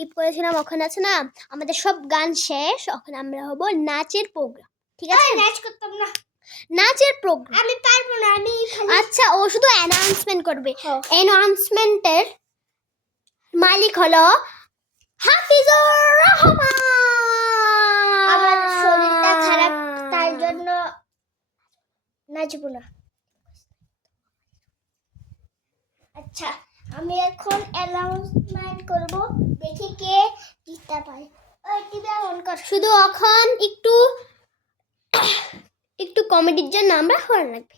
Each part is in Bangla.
স্কিপ করেছিলাম, ওখানে আছে না আমাদের সব গান শেষ, ওখানে আমরা হব নাচের প্রোগ্রাম। ঠিক আছে, নাচ করতাম না, নাচের প্রোগ্রাম আমি পারবো না, আমি আচ্ছা ও শুধু অ্যানাউন্সমেন্ট করবে। অ্যানাউন্সমেন্টের মালিক হলো হাফিজুর রহমান। আমার শরীরটা খারাপ, তার জন্য নাচবো না। আচ্ছা, আমি এখন অ্যানাউন্সমেন্ট করব, দেখি কে জিততে পারে। ওই টিভি অন কর। শুধু এখন একটু কমেডির জন্য আমরা হর্ন লাগবে।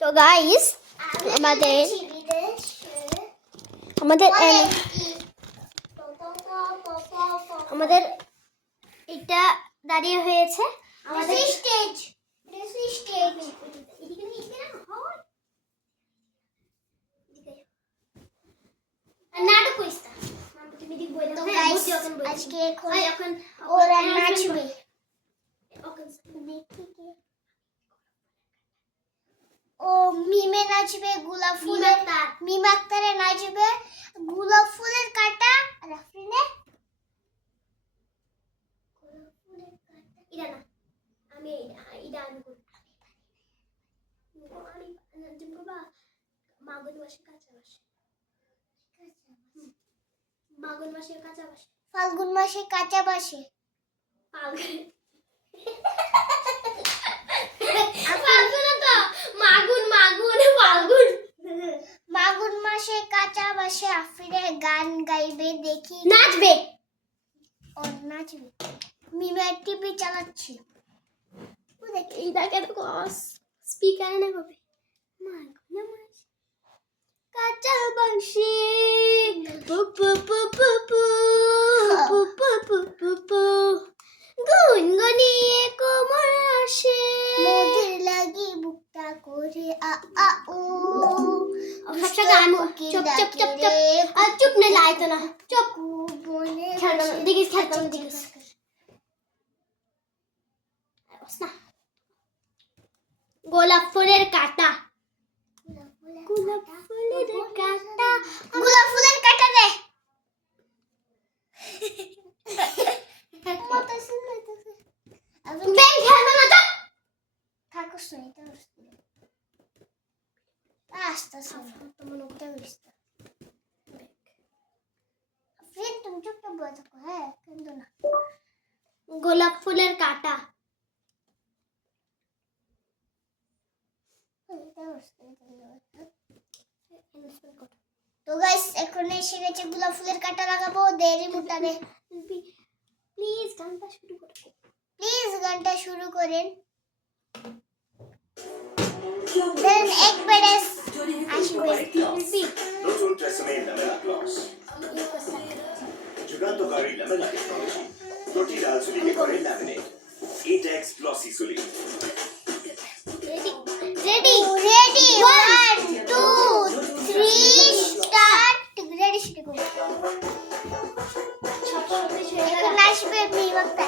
তো গাইস আমাদের এটা দাঁড়িয়ে হয়েছে আমাদের স্টেজ। নাটক আজকে এখন ওরা নাচবে। ও মিমে নাচবে, গোলাপ ফুলের মিম আক্তারে নাচবে, গোলাপ ফুলের কাটা আর আফরিনে ইরানা আমি ইরান মাগুন মাসে কাঁচা বাসে, মাগুন মাসে কাঁচা বাসে, ফাল্গুন মাসে কাঁচা বাসে, মাগুন মাসে কাঁচা বাসে আফরিনে গান গাইবে, দেখি নাচবে। ও নাচবে। মিমে টিভি চালাচ্ছে, ও দেখি এই দেখে তো স্পিকার না হবে। মাগুন মাসে কাঁচা বাসে পু পু পু পু পু পু পু পু পু পু গুনগুনিয়ে কোমর আসে, মোদের লাগি বুকটা করে আ আ ও আচ্ছা গান চুপ চুপ চুপ চুপ আর চুপ না লাইতো না চুপ বনে দেখিস খেলতাম দেখিস গোলাপ ফুলের কাঁটা, গোলাপ ফুলের কাঁটা, গোলাপ ফুলের কাটা রে ব্যাং খেলবে না চুপ থাকুস না, এটা আস্তে আস্তে তোমার ওটা বুঝতে ফ্রেন্ড তুমি চুপটা বসে থাকো, হ্যাঁ কিন্তু না। গোলাপ ফুলের কাঁটা, তো গাইস এখন এসে গেছে গোলাপ ফুলের কাটা লাগাবো, দেরি মুটাবে। প্লিজ গানটা শুরু করো, প্লিজ গানটা শুরু করেন। দেন এক পেরেস আসবে নতুন ট্রেসেমে লেমনা গ্লস যুগান্তকারী লেমনা টেকনোলজি প্রতি লাল চুলিকে করে ল্যামিনেট ইটেক্স গ্লসি চুলি। Ready ready 1 2 3 start. রেডি শুরু করো। এখন আসবে মিমক্তা।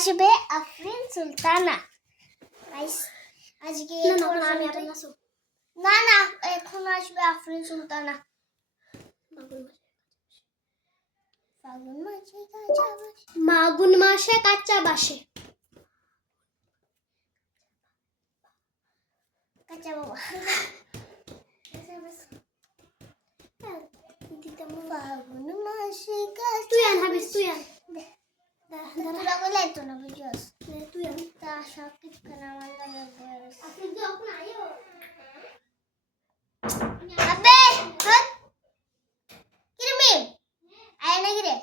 আসবে আফরিন সুলতানা। গাইস আজকে না এখন আমি আসবে- এটা নাসো না না এখন আসবে আফরিন সুলতানা। ফাগুন মাসে কাঁচা বাঁশে। মাগুন মাসে কাঁচা বাসে কাঁচা বাবা কাঁচা বাঁশে। ফাগুন মাসে তুই কাঁচা আন হাবিস তুই আন তোরা বলে তো না বুঝছস তুই আন তা সব কিছু কেন আমার লাগে বয়স। আপনি যখন আইও আবে হট কিরমি আয় না গিরে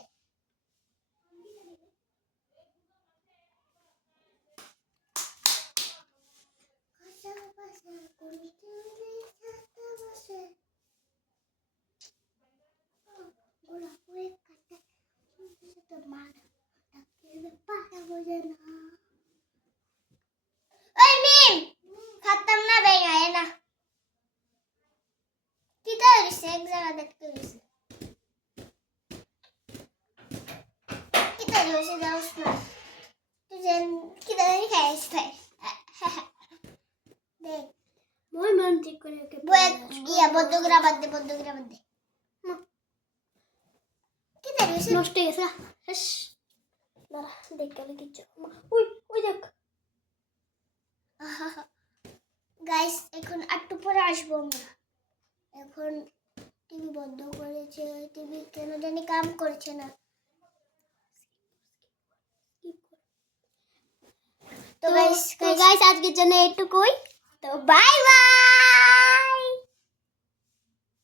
কাঁচা বাসে কোনতে ছাতা বাসে গোলা পুরে কাটা তো মার তাকে পাটা বোঝে না। ওই মিম খতম না বেঙ্গা এ না কিতা হইছে এক জায়গা দেখতে হইছে কিতা হইছে যাওস না তুই যেন কিতা জানি খাইছ তাই দেখ মই মন ঠিক করে ওকে বয়ে ইয়া বদ্ধগ্রা বাদ দে কিতা হইছে নষ্ট হয়ে গেছে শেষ দাঁড়া দেখ গেলে কিচ্ছু ওই ওই দেখ গাইস এখন একটু পরে আসবো আমরা। এখন টিভি বন্ধ করেছে টিভি কেন জানি কাম করছে না। তো গাইস গাইস আজকের জন্য এইটুকুই তো বাই বাই